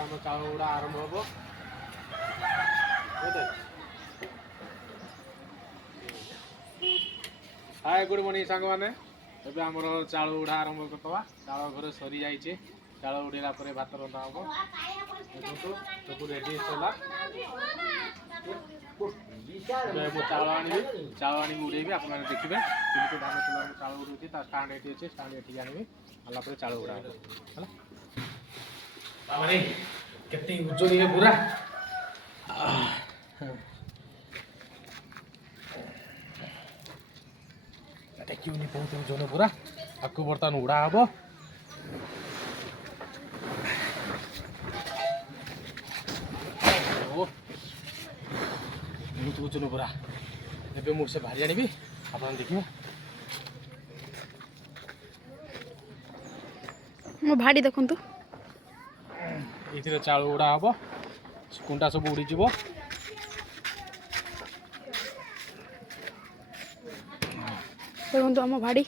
आम चाउल गुड़ा आरंभ हम हाय गुड मॉर्निंग सांग मैंने एवं आमर चाउल गुड़ा आरंभ करदे चाउल घर सरी जाइए चाउल उड़ेला भात रंधा हम देखो सब रेडी होगा चाउल आनी उड़ेबी आप देखिए कितने धान चूल्हा चाउल उड़े स्टाण्ड ये अच्छे स्टाण्ड ये आनी आला चाउल गुड़ा है केते उज्जवल ये पूरा क्यों नहीं बहुत उज्जवल पूरा आपको बर्तमान उड़ा हम बहुत उज्जवल पूरा एवं मुझे भारी आनी आप देखिए मो भाड़ी देखु ये चाउल गुड़ा हम कुंटा सब उड़ीज देखु आम भाड़ी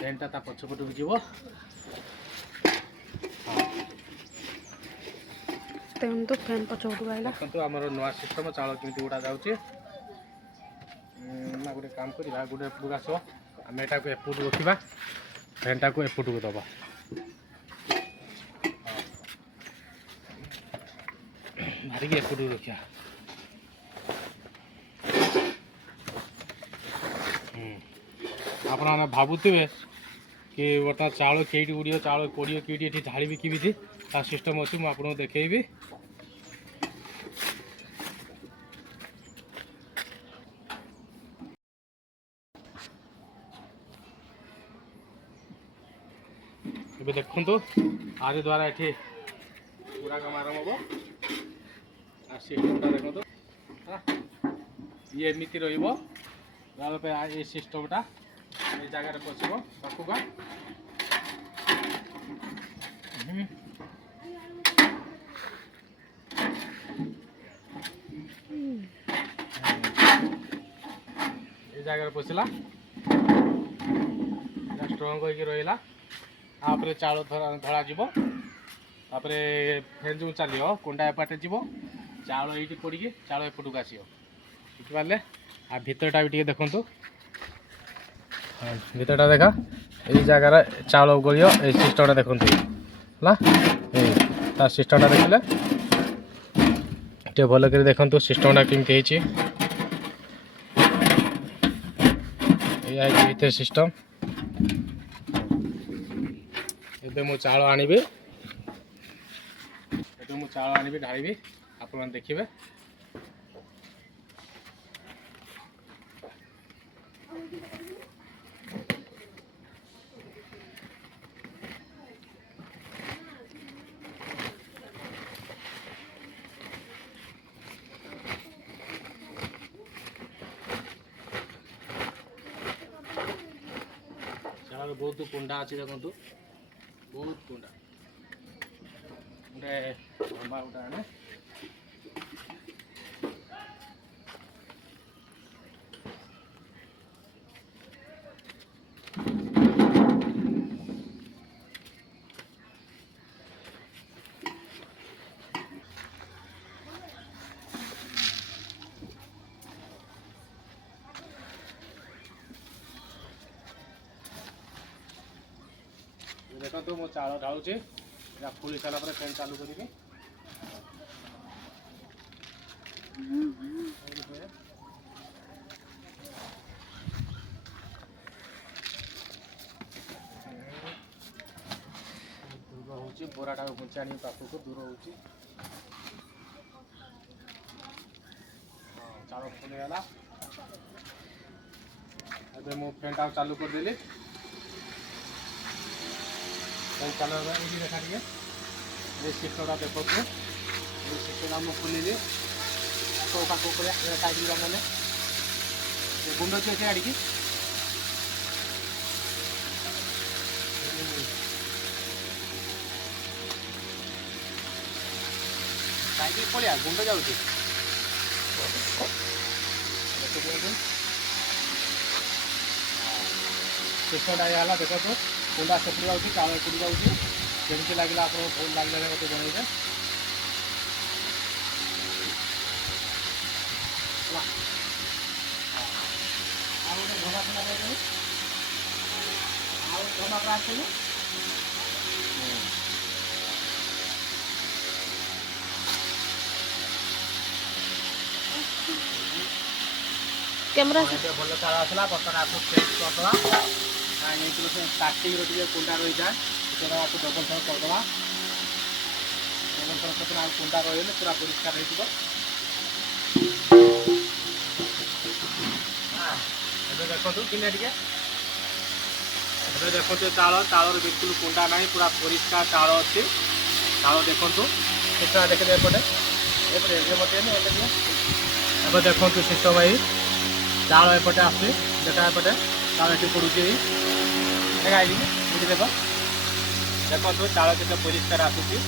फैनटा पछपटू जी देखु फैन पछपटू आइला देखो आम नुआ सिस्टम चाउल केमती उड़ा जाऊे ना गोटे काम करवा गोटे एपटू आस आम यहाँ एपटू रखा फैनटा को एपटू दबा मारिक एपटू रखा आप भावुवे कि बर्तमान चाउल कईटी उड़ो चाउल पड़ो कईटी ये झाड़ी केमी सिस्टम अच्छी मुझे देखी ये देखु आरे द्वारा ये पूरा काम आरंभ हम सिस्टमटा देखो ये एमती ये सिस्टमटा ये जगह पशो पाखुका ये जगह पशिला स्ट्रंग होकर रहा आपरे चाउल धड़ा जीव तापर फेन जो चलो कुंडा एपटे जीव चाउल ये पड़ी चाउल एपटू आस बुझिपारे आ भितरटा भी देखु भितरटा देखा ये जगार चाउल गलियो ये सिस्टमटा देखु है सिस्टमटा देखले टे भल कर देखु सिस्टमटा केमती है सिस्टम एबे मु चाउल आनिबे ढालिबी आप देखिए चाउल बहुत कुंडा अच्छी देखु बहुत कुंडा गोटे लंबा गोटे आने देखो तो मो चाउल ढालुचे फुल सारा फैन चालू करी दूर हो बोराटा घुंचाणी पाखक दूर हो चाउल फुलगला ए मो फैनटा चालू करदेली चलो ये देखा ये सिस्टमटा देखो ये सिस्टम आम खोलिले तो मैंने गुंड अच्छे आड़ी कहीं पड़ा गुंड जाऊँगी सिस्टमटा है देखो कुंडा सेपड़ी जाऊँगी चाउल एपड़ी जाऊँगी केमती लगे आप भूल लगे मत जनइबे कैमरा से भल चाल आसला बर्तन आपको चेंज करदे स्टार्टिंग टे कुंडा रही जाए आपको डबल थर करदे डबल थर सतरा कुंडा रही पूरा परिष्कार हो देखो कि देखो चाल चाल बिल्कुल कुंडा ना पूरा परिष्कार चाल अच्छी चाल देखु सिस्टम देखिए एपटे एपटे देखो सिस्टम भाई चाल एपटे आस देखा एपटे चाल ये पड़ुची देखा देख देखो चाल के परिष्कार आसूसी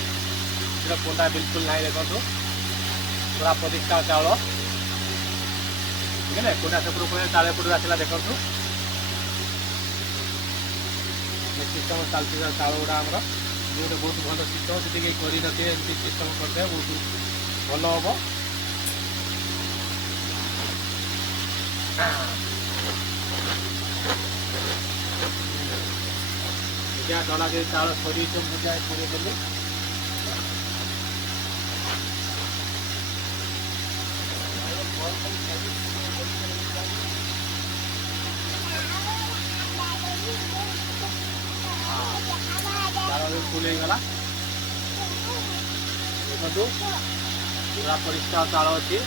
कुंडा बिल्कुल ना देखो पूरा परिष्कार चाउल ठीक है कुंडा सेपटू पुणी चाल एपटू आसला देखो सिस्टम चलती चाउल गुड़ा आमर गोटे बहुत भल सिस्टम से कर सिस्टम करदे बहुत भल हम डला जो चाउल सरी भुजा पूरे देली फुल गला देखो पूरा परिष्कार चाल अच्छी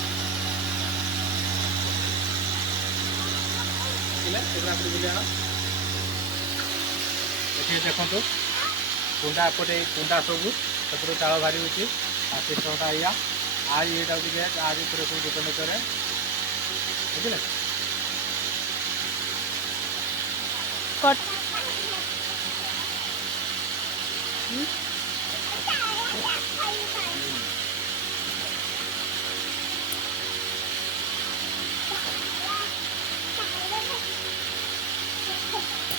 देखो कुंडा एपटे कुंडा सब सब चाल बाहरी हो सिस्टमटा या आज ये आज पूरे सब डिपेंड करे बुझे कट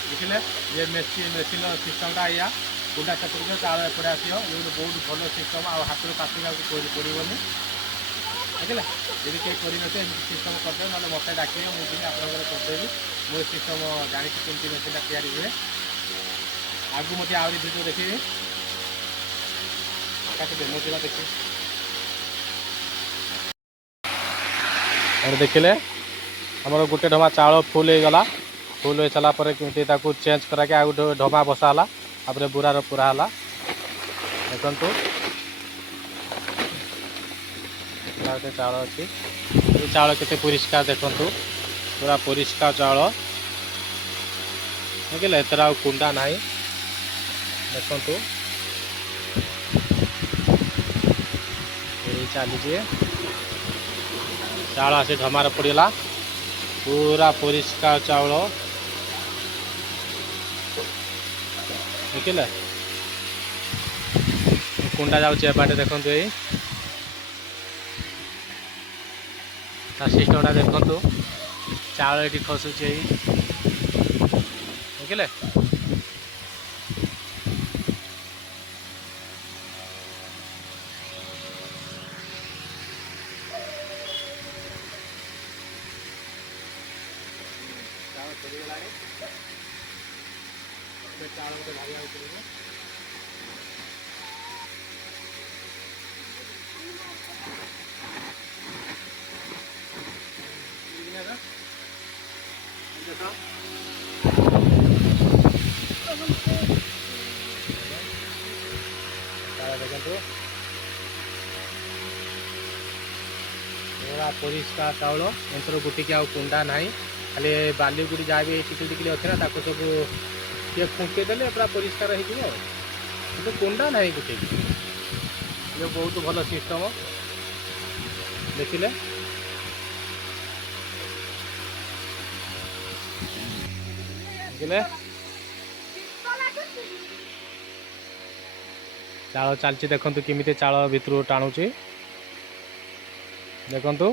देखिले ये मेसीन सिस्टमटा या कुंडा सेपट चाल एपटे आस बहुत भल सिस्टम हाथ में काटिका पड़ोनी देखिले यदि कहीं करते सिस्टम करदे ना मत डाक मुझे आपंकर करदेवी मुझे सिस्टम जानी केमती मेसीनटा तैयारी हुए आगू मत आहरी भिडियो देखिए डेमो था देखिए और देखिले आमर गोटे ढमा चाउल फुल हो गला फुल हो सारा केमती चेंज करा आ गोटे ढमा बसाला आप बुरार पूरा है देखु गोटे चाउल अच्छी ये चाउल केते परिष्कार देखु पूरा परिष्कार चाउल देखिले एतर आ कुंडा ना देखु चली चाउल आसी ढमार पड़ेगा पूरा परिष्कार चाउल देखिले कुंडा जाऊँचे देखु यही सिस्टमटा देखु चाउल ये खसुचे देखिले चाउल गोटे भाजा पड़े देखो पूरा परिष्कार चाउल एंतर गोटिक आ कुंडा ना खाली बाली गुड़ी जहाँ भी टिकली टिकली अच्छे ना सब ये फुंकेदेले पूरा परिष्कार हो कुंडा ना गोटे ये बहुत भल सिस्टम देखिले देखिले चाल चलती देखु केमी चाल भितर टाणुची देखु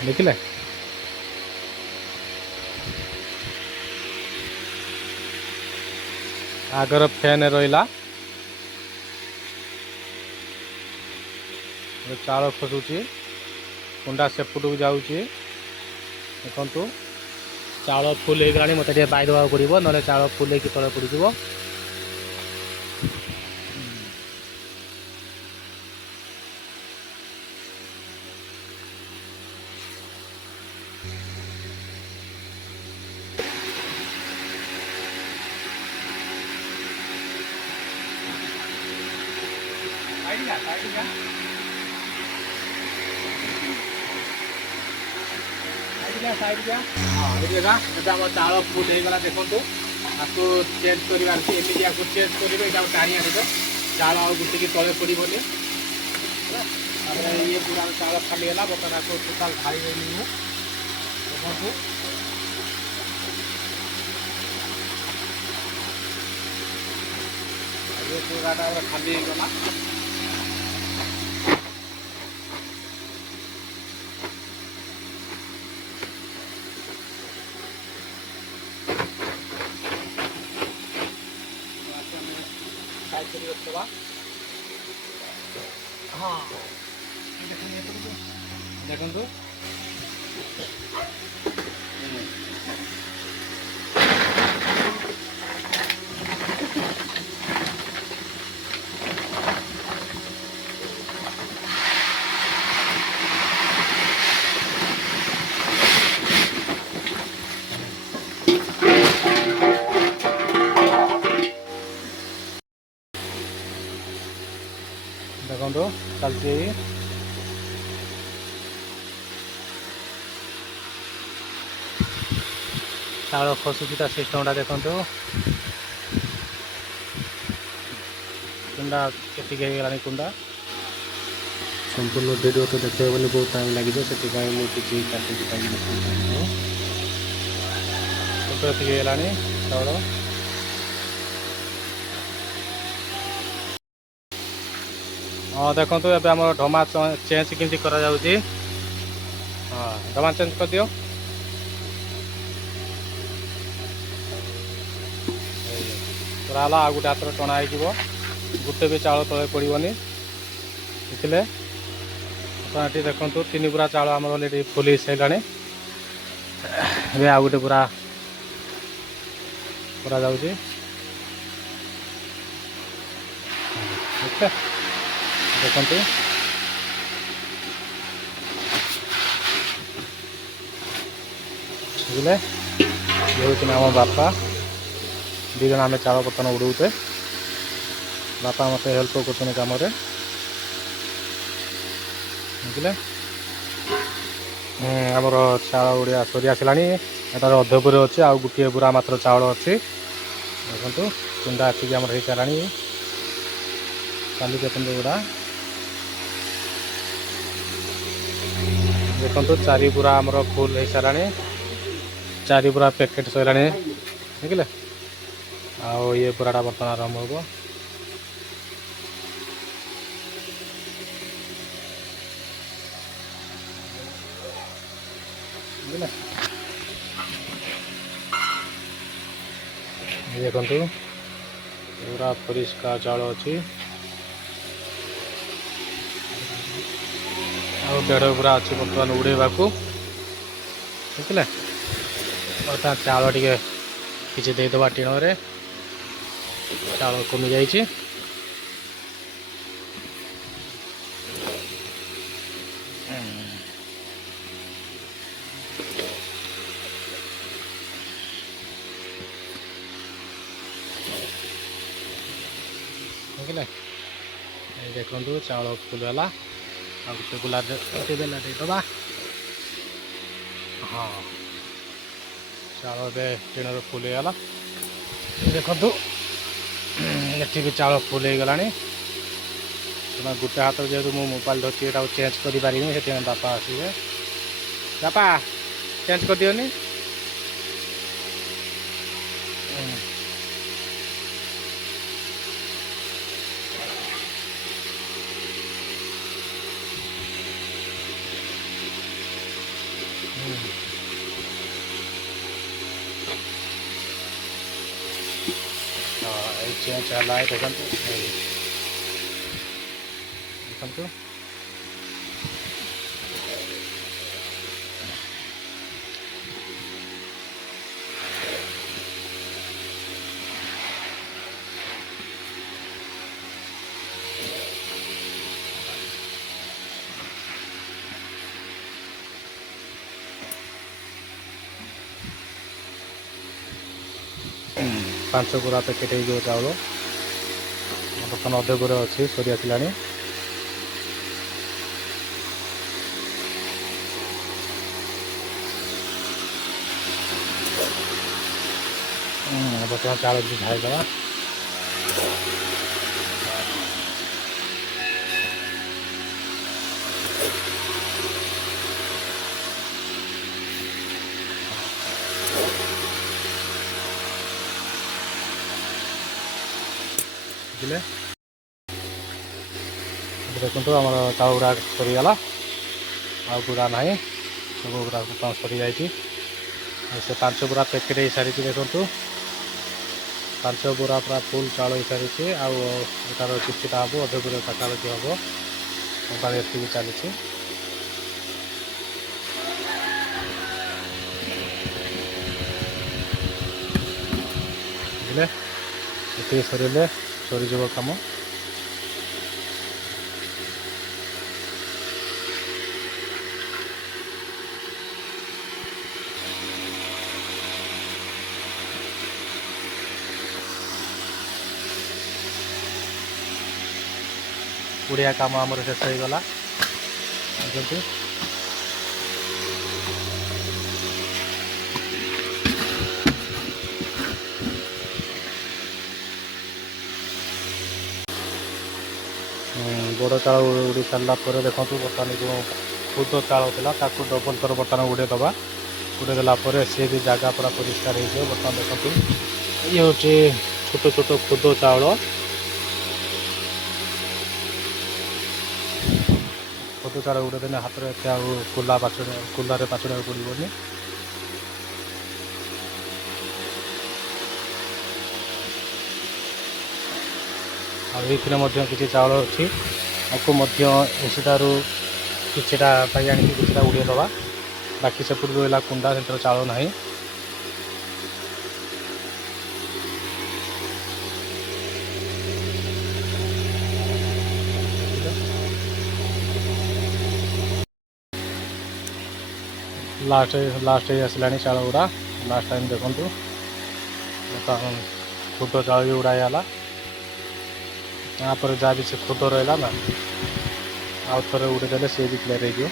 ଦେଖିଲେ आगर फैन रहा चाल खसुची कुंडा सेपटू जाऊँगी देखु चाउल फुल हो गला मत बाई देवा पड़ो ना चाउल फुल होगी तले पड़ज चाउल फुल होगा देखो आपको चेंज करार एमती आपको चेंज करेंगे यहाँ टाणी आने चाउल आ गुटिकी तले पड़ोनी ये पूरा चाउल खाली है बर्तमान आपको टोटाल भाई देखो ये पूरा खाली गला हाँ देखो देखो चलती चाउल खसुचा सिस्टमटा देखो कुंडा केगला कुंडा संपूर्ण वीडियो तो देखा बहुत टाइम लगे से किसी काटगला चाउल हाँ देखो ये आम ढमा चेंज केमती करा हाँ ढमा चेंज कर दियो पूरा आ गोटे हाथ टणा हो गोटे भी चाउल तले पड़ोनी देखिले ये देखो तीन पूरा चाउल आम अलरेडी फुल सारे आ गोटे पूरा पूरा जाऊँगी देखो बुझे ये हूँ आम बापा दीज आम चाउल बर्तन उड़ौचे बापा मत हेल्प कर कम बुझे आमर चाउल उड़िया सरी आसला यार अधपुर अच्छे आ गोटे पूरा मात्र चाउल अच्छी देखो कुंडा एतिक आम हो सारा चाली देखते गुड़ा देखो चारि पूरा आमर फुल हो सारा चारि पूरा पैकेट सैला देखिले आओ ये पूराटा बर्तमान आरंभ हो देखु पूरा परिष्कार चाउल अच्छी बेड़ पूरा अच्छी बर्तमान उड़ेबा देखिले बर्तमान चाउल टे किसी देदबा टीण रे चाउल कमी जाइए देखिले देखु चाउल फुल है गोटे गुला गोटे बेला देदबा हाँ चाउल टीण फुल होगा देखु ये भी चाउल फुल हो गला गोटे हाथ जेहतु मो मोबाइल धरती चेंज कर पारि से बापा आसवे बापा चेंज कर दियोनी चेंज है देखो देखो 5 ଗୁରା ପ୍ୟାକେଟ୍ ହେଇଯିବ ଚାଉଳ ବର୍ତ୍ତମାନ ଅଧେ ଗୁରେ ଅଛି ସରି ଆସିଲାଣି ବର୍ତ୍ତମାନ ଚାଉଳ ଢାଳିଦେବା ବୁଝିଲେ ଦେଖନ୍ତୁ ଆମର ଚାଉଳ ଗୁଡ଼ା ସରିଗଲା ଆଉ ଗୁଡ଼ା ନାହିଁ ସବୁ ଗୁଡ଼ା ବର୍ତ୍ତମାନ ସରିଯାଇଛି ଆଉ ସେ 5 ଗୁରା ପ୍ୟାକେଟ୍ ହେଇସାରିଛି ଦେଖନ୍ତୁ 5 ଗୁରା ପୁରା ଫୁଲ୍ ଚାଉଳ ହେଇସାରିଛି ଆଉ ଏଟାର କିଛିଟା ହେବ ଅଧେ ଗୁରେ ପାଖାପାଖି ହେବ ମୋବାଇଲ ଏତିକି ଚାଲିଛି ବୁଝିଲେ ଏତିକି ସରିଲେ ସରିଯିବ କାମ ଓଡ଼ିଆ କାମ ଆମର ଶେଷ ହେଇଗଲା ଦେଖନ୍ତୁ ବଡ଼ ଚାଉଳ ଉଡ଼ି ସାରିଲା ପରେ ଦେଖନ୍ତୁ ବର୍ତ୍ତମାନ ଯେଉଁ ଖୁଦ ଚାଉଳ ଥିଲା ତାକୁ ଡବଲ ଥର ବର୍ତ୍ତମାନ ଉଡ଼େଇ ଦେବା ଉଡ଼େଇ ଦେଲା ପରେ ସିଏ ବି ଜାଗା ପୁରା ପରିଷ୍କାର ହେଇଯିବ ବର୍ତ୍ତମାନ ଦେଖନ୍ତୁ ଇଏ ହେଉଛି ଛୋଟ ଛୋଟ ଖୁଦ ଚାଉଳ ଖୁଦ ଚାଉଳ ଉଡ଼େଇ ଦେଲେ ହାତରେ ଏତେ ଆଉ କୁଲାରେ ପାଛୁଡ଼ିବାକୁ ପଡ଼ିବନି ଆଉ ଏଇଥିରେ ମଧ୍ୟ କିଛି ଚାଉଳ ଅଛି ଆକୁ ମଧ୍ୟ ଏସିଟାରୁ କିଛିଟା ପାଇ ଆଣିକି କିଛିଟା ଉଡ଼େଇ ଦେବା ବାକି ସେପଟୁ ରହିଲା କୁଣ୍ଡା ସେଥିରେ ଚାଉଳ ନାହିଁ ଲାଷ୍ଟ ହେଇ ଆସିଲାଣି ଚାଉଳ ଗୁଡ଼ା ଲାଷ୍ଟ ଟାଇମ୍ ଦେଖନ୍ତୁ ଖୁଦ ଚାଉଳ ବି ଉଡ଼ା ହେଇଗଲା ତାପରେ ଯାହା ବି ସେ ଖୁଦ ରହିଲା ନା ଆଉ ଥରେ ଉଡ଼େଇ ଦେଲେ ସିଏ ବି କ୍ଲିୟର ହେଇଯିବ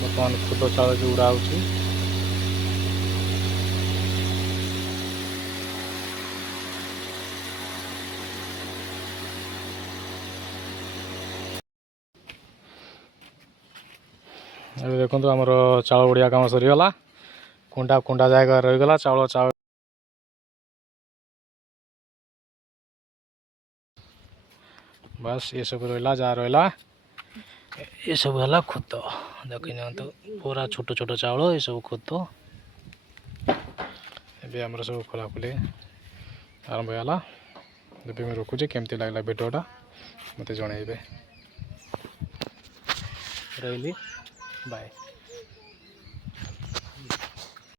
ବର୍ତ୍ତମାନ ଖୁଦ ଚାଉଳ ବି ଉଡ଼ା ହେଉଛି ଏବେ ଦେଖନ୍ତୁ ଆମର ଚାଉଳ ଉଡ଼ିଆ କାମ ସରିଗଲା କୁଣ୍ଡା ଜାଗା ରହିଗଲା ଚାଉଳ ବାସ୍ ଏସବୁ ରହିଲା ଯାହା ରହିଲା ଏସବୁ ହେଲା ଖୁଦ ଦେଖି ନିଅନ୍ତୁ ପୁରା ଛୋଟ ଛୋଟ ଚାଉଳ ଏସବୁ ଖୁଦ ଏବେ ଆମର ସବୁ ଖୋଲାଖୋଲି ଆରମ୍ଭ ହେଇଗଲା ଏବେ ମୁଁ ରଖୁଛି କେମିତି ଲାଗିଲା ଭିଡ଼ିଓଟା ମୋତେ ଜଣାଇବେ ରହିଲି ବାଏ